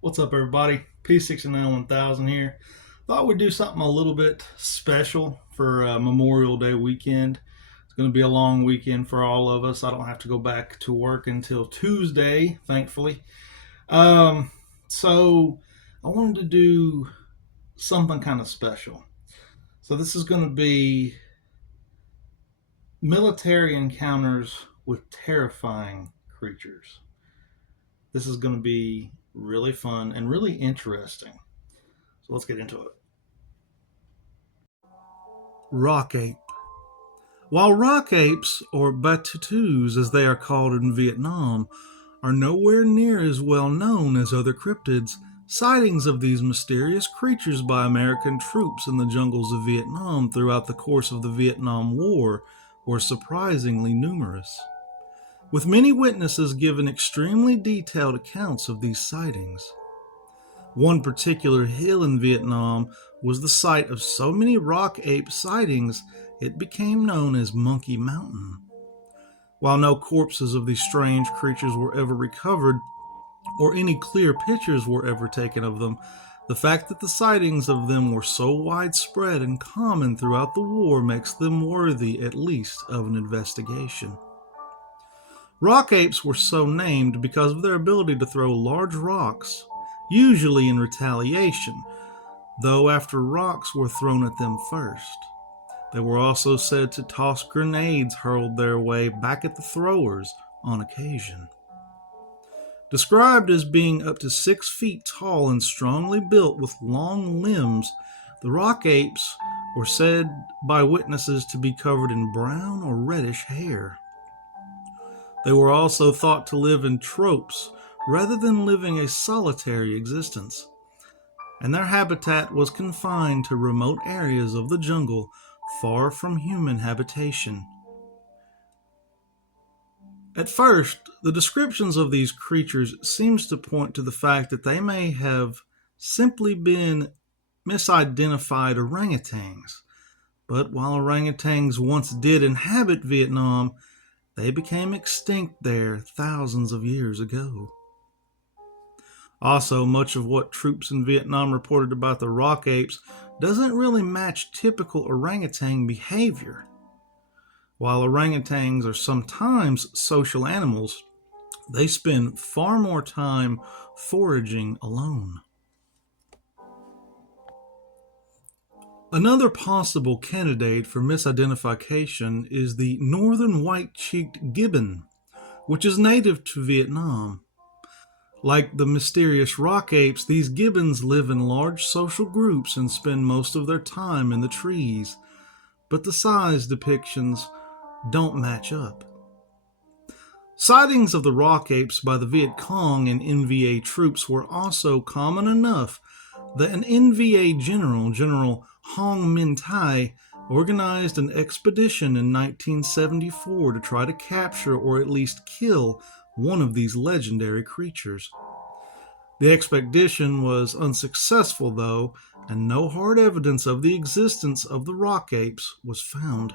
What's up, everybody? P691000 here. Thought we'd do something a little bit special for Memorial Day weekend. It's going to be a long weekend for all of us. I don't have to go back to work until Tuesday, thankfully. Um, so I wanted to do something kind of special. So this is going to be military encounters with terrifying creatures. This is going to be really fun and really interesting. So let's get into it. Rock ape. While rock apes, or batutus as they are called in Vietnam, are nowhere near as well known as other cryptids, sightings of these mysterious creatures by American troops in the jungles of Vietnam throughout the course of the Vietnam War were surprisingly numerous, with many witnesses giving extremely detailed accounts of these sightings. One particular hill in Vietnam was the site of so many rock ape sightings it became known as Monkey Mountain. While no corpses of these strange creatures were ever recovered, or any clear pictures were ever taken of them, the fact that the sightings of them were so widespread and common throughout the war makes them worthy at least of an investigation. Rock apes were so named because of their ability to throw large rocks, usually in retaliation, though after rocks were thrown at them first. They were also said to toss grenades hurled their way back at the throwers on occasion. Described as being up to 6 feet tall and strongly built with long limbs, the rock apes were said by witnesses to be covered in brown or reddish hair. They were also thought to live in tropes rather than living a solitary existence, and their habitat was confined to remote areas of the jungle far from human habitation. At first, the descriptions of these creatures seems to point to the fact that they may have simply been misidentified orangutans. But while orangutans once did inhabit Vietnam, they became extinct there thousands of years ago. Also, much of what troops in Vietnam reported about the rock apes doesn't really match typical orangutan behavior. While orangutans are sometimes social animals, they spend far more time foraging alone. Another possible candidate for misidentification is the northern white-cheeked gibbon, which is native to Vietnam. Like the mysterious rock apes, these gibbons live in large social groups and spend most of their time in the trees, but the size depictions don't match up. Sightings of the rock apes by the Viet Cong and NVA troops were also common enough that an NVA general, General Hong Min Tai, organized an expedition in 1974 to try to capture or at least kill one of these legendary creatures. The expedition was unsuccessful, though, and no hard evidence of the existence of the rock apes was found.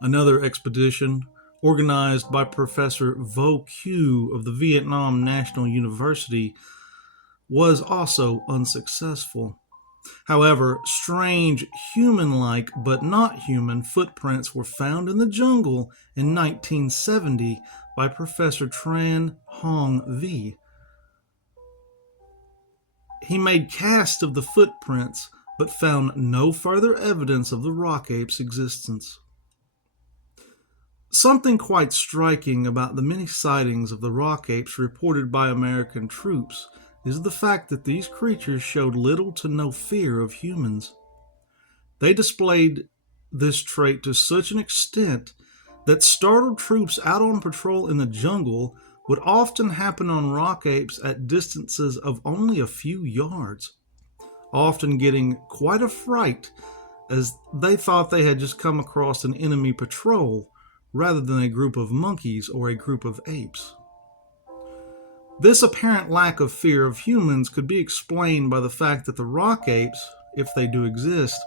Another expedition, organized by Professor Vo Q of the Vietnam National University, was also unsuccessful. However, strange human-like but not human footprints were found in the jungle in 1970 by Professor Tran Hong V. He made casts of the footprints but found no further evidence of the rock ape's existence. Something quite striking about the many sightings of the rock apes reported by American troops is the fact that these creatures showed little to no fear of humans. They displayed this trait to such an extent that startled troops out on patrol in the jungle would often happen on rock apes at distances of only a few yards, often getting quite a fright as they thought they had just come across an enemy patrol rather than a group of monkeys or a group of apes. This apparent lack of fear of humans could be explained by the fact that the rock apes, if they do exist,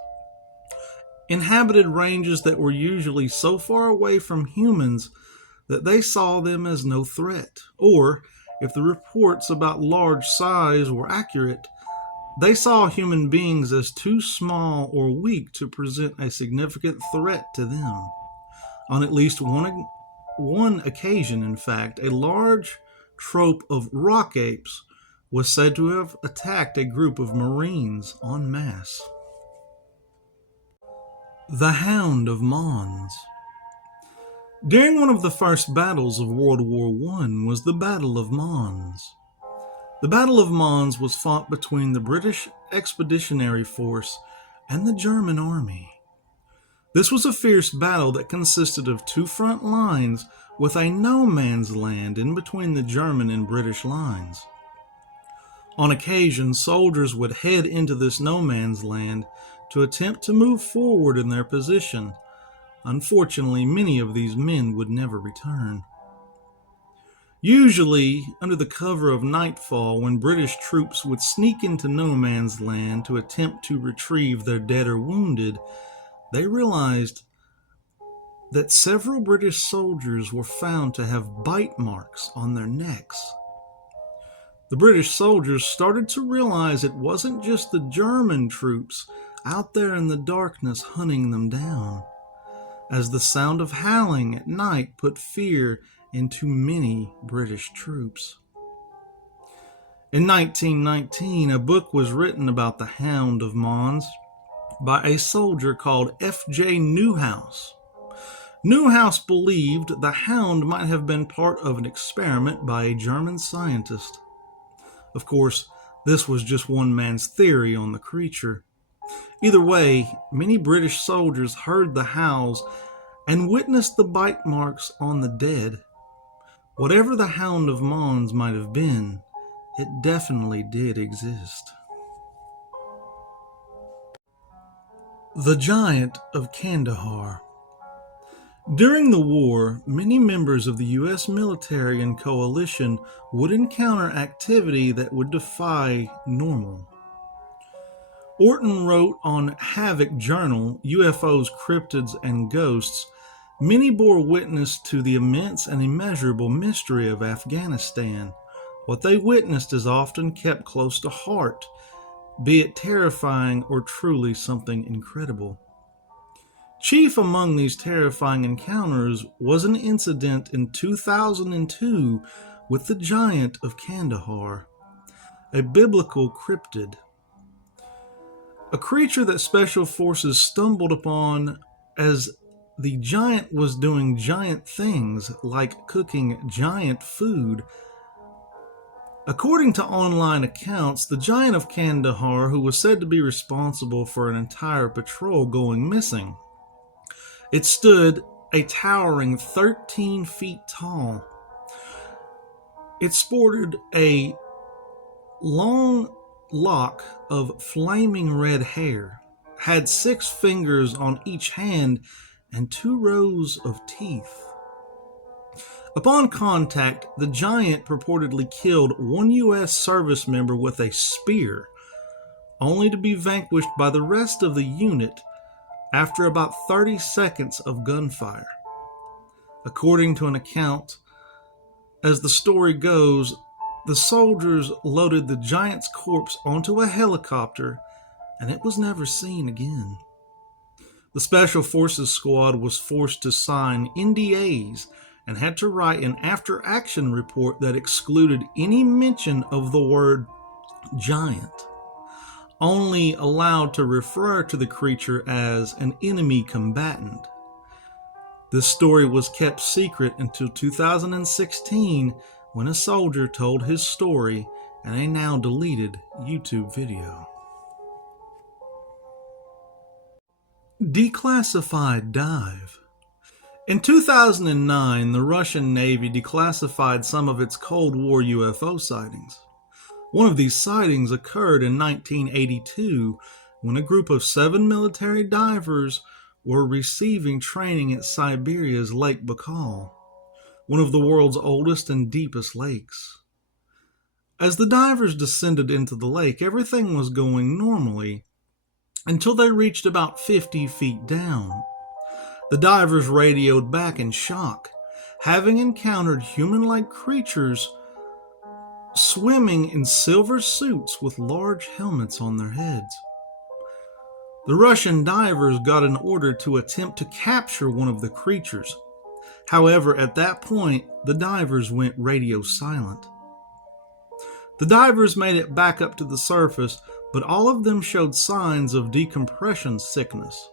inhabited ranges that were usually so far away from humans that they saw them as no threat, or if the reports about large size were accurate, they saw human beings as too small or weak to present a significant threat to them. On at least one occasion, in fact, a large troop of rock apes was said to have attacked a group of Marines en masse. The Hound of Mons. During one of the first battles of World War I was the Battle of Mons. The Battle of Mons was fought between the British Expeditionary Force and the German Army. This was a fierce battle that consisted of two front lines with a no man's land in between the German and British lines. On occasion, soldiers would head into this no man's land to attempt to move forward in their position. Unfortunately, many of these men would never return. Usually, under the cover of nightfall, when British troops would sneak into no man's land to attempt to retrieve their dead or wounded, they realized that several British soldiers were found to have bite marks on their necks. The British soldiers started to realize it wasn't just the German troops out there in the darkness hunting them down, as the sound of howling at night put fear into many British troops. In 1919, a book was written about the Hound of Mons by a soldier called F.J. Neuhaus. Neuhaus believed the hound might have been part of an experiment by a German scientist. Of course, this was just one man's theory on the creature. Either way, many British soldiers heard the howls and witnessed the bite marks on the dead. Whatever the Hound of Mons might have been, it definitely did exist. The Giant of Kandahar. During the war, many members of the U.S. military and coalition would encounter activity that would defy normal. Orton wrote on Havoc Journal, UFOs, Cryptids, and Ghosts, many bore witness to the immense and immeasurable mystery of Afghanistan. What they witnessed is often kept close to heart, be it terrifying or truly something incredible. Chief among these terrifying encounters was an incident in 2002 with the Giant of Kandahar, a biblical cryptid. A creature that Special Forces stumbled upon as the giant was doing giant things like cooking giant food. According to online accounts, the Giant of Kandahar, who was said to be responsible for an entire patrol going missing, it stood a towering 13 feet tall. It sported a long lock of flaming red hair, had 6 fingers on each hand, and 2 rows of teeth. Upon contact, the giant purportedly killed one U.S. service member with a spear, only to be vanquished by the rest of the unit after about 30 seconds of gunfire. According to an account, as the story goes, the soldiers loaded the giant's corpse onto a helicopter, and it was never seen again. The Special Forces squad was forced to sign NDAs and had to write an after-action report that excluded any mention of the word giant, only allowed to refer to the creature as an enemy combatant. This story was kept secret until 2016 when a soldier told his story in a now deleted YouTube video. Declassified dive. In 2009, the Russian Navy declassified some of its Cold War UFO sightings. One of these sightings occurred in 1982 when a group of 7 military divers were receiving training at Siberia's Lake Baikal, one of the world's oldest and deepest lakes. As the divers descended into the lake, everything was going normally until they reached about 50 feet down. The divers radioed back in shock, having encountered human-like creatures swimming in silver suits with large helmets on their heads. The Russian divers got an order to attempt to capture one of the creatures. However, at that point, the divers went radio silent. The divers made it back up to the surface, but all of them showed signs of decompression sickness.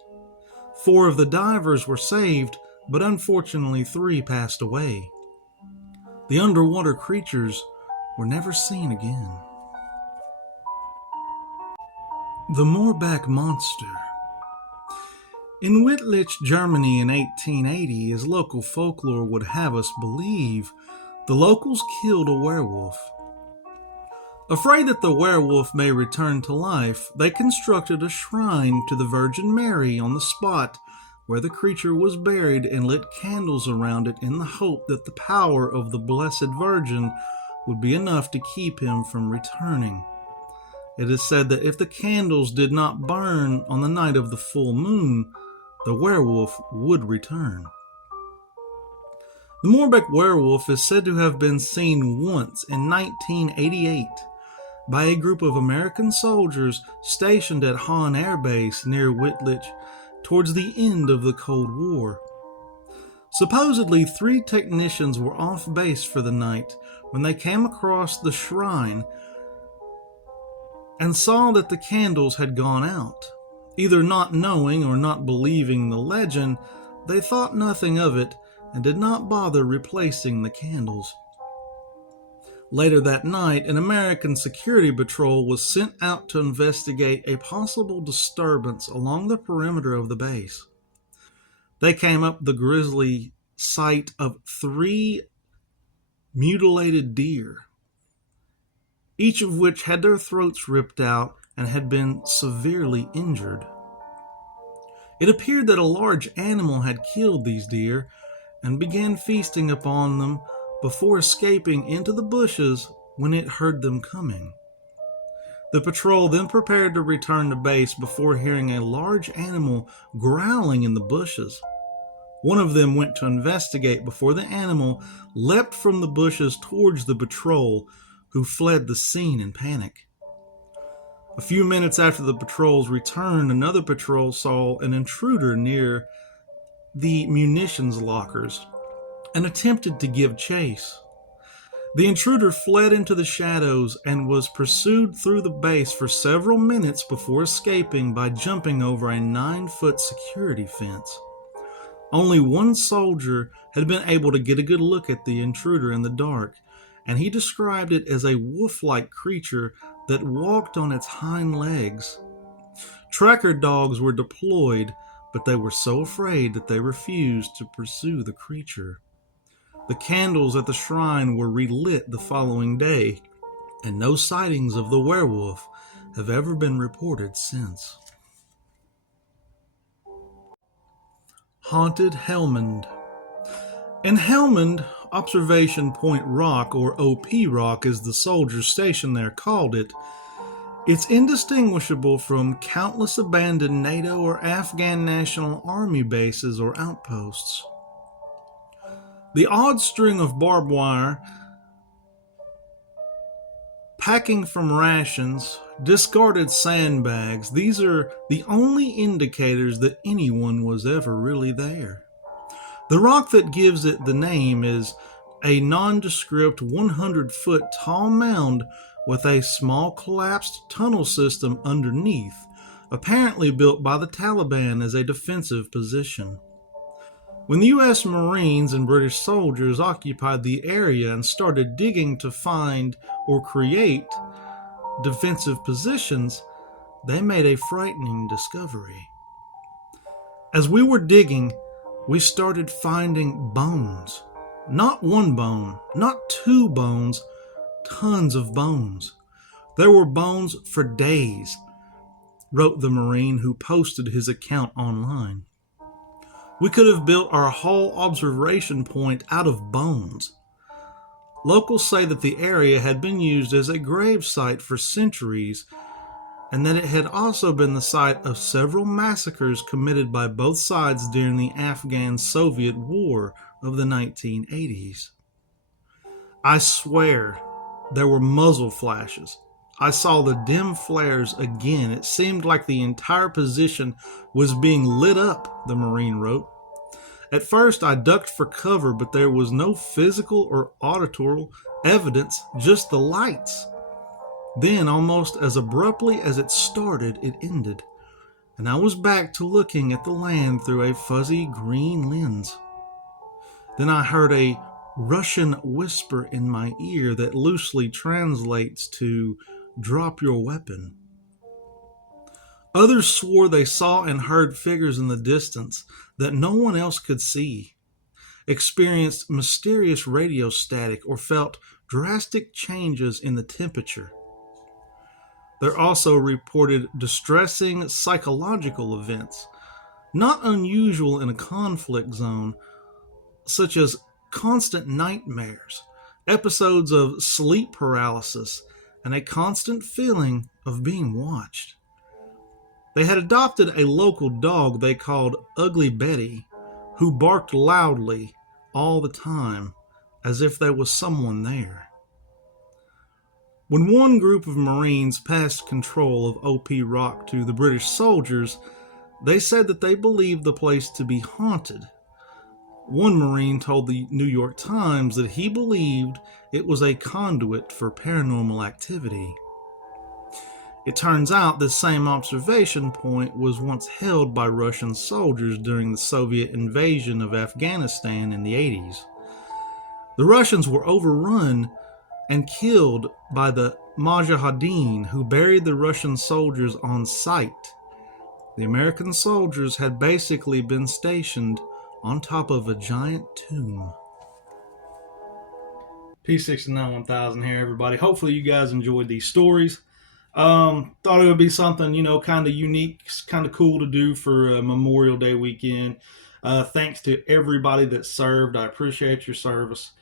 4 of the divers were saved, but unfortunately 3 passed away. The underwater creatures were never seen again. The Morbach Monster. In Wittlich, Germany in 1880, as local folklore would have us believe, the locals killed a werewolf. Afraid that the werewolf may return to life, they constructed a shrine to the Virgin Mary on the spot where the creature was buried and lit candles around it in the hope that the power of the Blessed Virgin would be enough to keep him from returning. It is said that if the candles did not burn on the night of the full moon, the werewolf would return. The Morbach werewolf is said to have been seen once in 1988 by a group of American soldiers stationed at Hahn Air Base near Wittlich towards the end of the Cold War. Supposedly, 3 technicians were off base for the night when they came across the shrine and saw that the candles had gone out. Either not knowing or not believing the legend, they thought nothing of it and did not bother replacing the candles. Later that night, an American security patrol was sent out to investigate a possible disturbance along the perimeter of the base. They came up the grisly sight of 3 mutilated deer, each of which had their throats ripped out and had been severely injured. It appeared that a large animal had killed these deer and began feasting upon them before escaping into the bushes when it heard them coming. The patrol then prepared to return to base before hearing a large animal growling in the bushes. One of them went to investigate before the animal leapt from the bushes towards the patrol, who fled the scene in panic. A few minutes after the patrol's return, another patrol saw an intruder near the munitions lockers and attempted to give chase. The intruder fled into the shadows and was pursued through the base for several minutes before escaping by jumping over a 9-foot security fence. Only one soldier had been able to get a good look at the intruder in the dark, and he described it as a wolf-like creature that walked on its hind legs. Tracker dogs were deployed, but they were so afraid that they refused to pursue the creature. The candles at the shrine were relit the following day, and no sightings of the werewolf have ever been reported since. Haunted Helmand. In Helmand, Observation Point Rock, or OP Rock as the soldiers stationed there called it, it's indistinguishable from countless abandoned NATO or Afghan National Army bases or outposts. The odd string of barbed wire, packing from rations, discarded sandbags, these are the only indicators that anyone was ever really there. The rock that gives it the name is a nondescript 100-foot tall mound with a small collapsed tunnel system underneath, apparently built by the Taliban as a defensive position. When the U.S. Marines and British soldiers occupied the area and started digging to find or create defensive positions, they made a frightening discovery. As we were digging, we started finding bones. Not one bone, not 2 bones, tons of bones. There were bones for days, wrote the Marine who posted his account online. We could have built our whole observation point out of bones. Locals say that the area had been used as a grave site for centuries, and that it had also been the site of several massacres committed by both sides during the Afghan-Soviet War of the 1980s. I swear, There were muzzle flashes. I saw the dim flares again. It seemed like the entire position was being lit up, the Marine wrote. At first, I ducked for cover, but there was no physical or auditory evidence, just the lights. Then, almost as abruptly as it started, it ended, and I was back to looking at the land through a fuzzy green lens. Then I heard a Russian whisper in my ear that loosely translates to "drop your weapon." Others swore they saw and heard figures in the distance that no one else could see, experienced mysterious radio static, or felt drastic changes in the temperature. There also reported distressing psychological events, not unusual in a conflict zone, such as constant nightmares, episodes of sleep paralysis, and a constant feeling of being watched. They had adopted a local dog they called Ugly Betty, who barked loudly all the time, as if there was someone there. When one group of Marines passed control of OP Rock to the British soldiers, they said that they believed the place to be haunted. One Marine told the New York Times that he believed it was a conduit for paranormal activity. It turns out this same observation point was once held by Russian soldiers during the Soviet invasion of Afghanistan in the 80s. The Russians were overrun and killed by the Mujahideen, who buried the Russian soldiers on site. The American soldiers had basically been stationed on top of a giant tomb. P69 1000 here, everybody. Hopefully you guys enjoyed these stories. Thought it would be something, kind of unique, kind of cool to do for Memorial Day weekend. Thanks to everybody that served. I appreciate your service,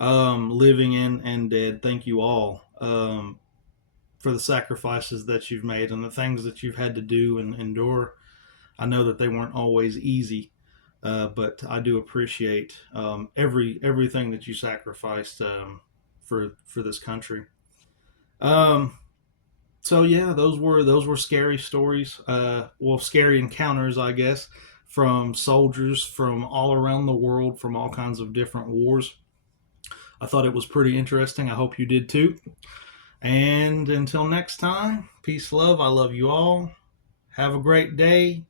living in and dead. Thank you all for the sacrifices that you've made and the things that you've had to do and endure. I know that they weren't always easy, but I do appreciate everything that you sacrificed for this country. So yeah, those were scary stories. Scary encounters, I guess, from soldiers from all around the world, from all kinds of different wars. I thought it was pretty interesting. I hope you did too. And until next time, peace, love. I love you all. Have a great day.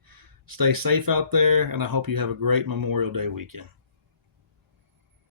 Stay safe out there, and I hope you have a great Memorial Day weekend.